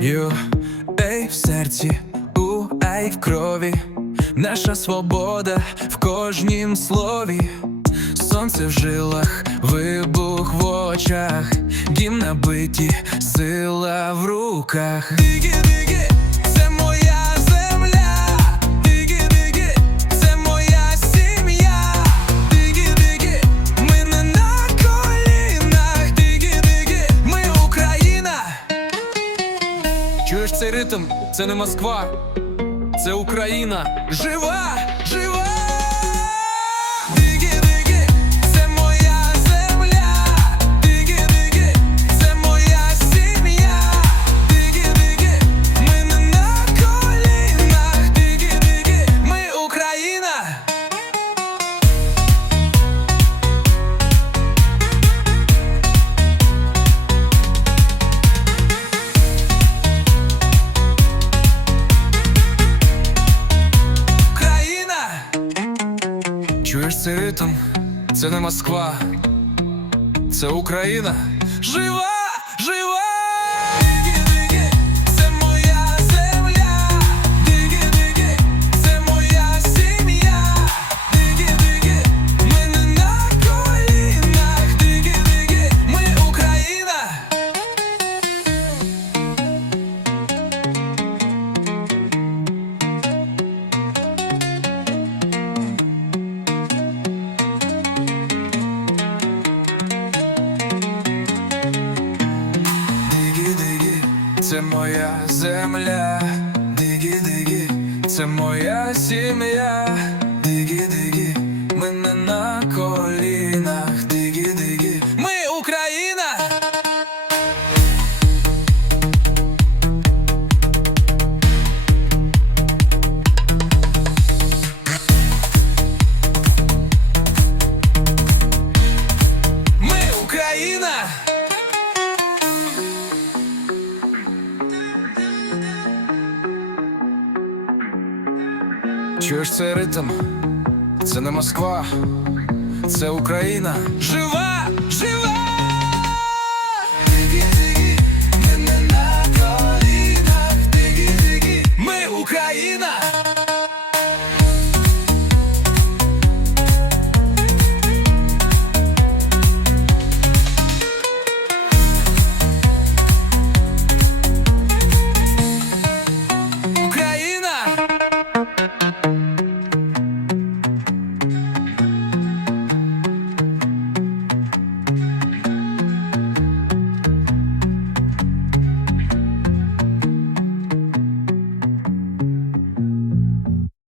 Ю, ей в серці, у ей в крові, наша свобода в кожнім слові, сонце в жилах, вибух в очах, дім набиті, сила в руках. Дигі, дигі, Чуєш цей ритм? Це не Москва, це Україна. Жива, Чуєш цей ритм? Це не Москва, це Україна. Жива! Жива! Це моя земля. Дигі-дигі, це моя сім'я. Дигі-дигі, ми не на колінах. Дигі-дигі, ми Україна. Ми Україна. Чуєш цей ритм? Це не Москва, це Україна. Жива!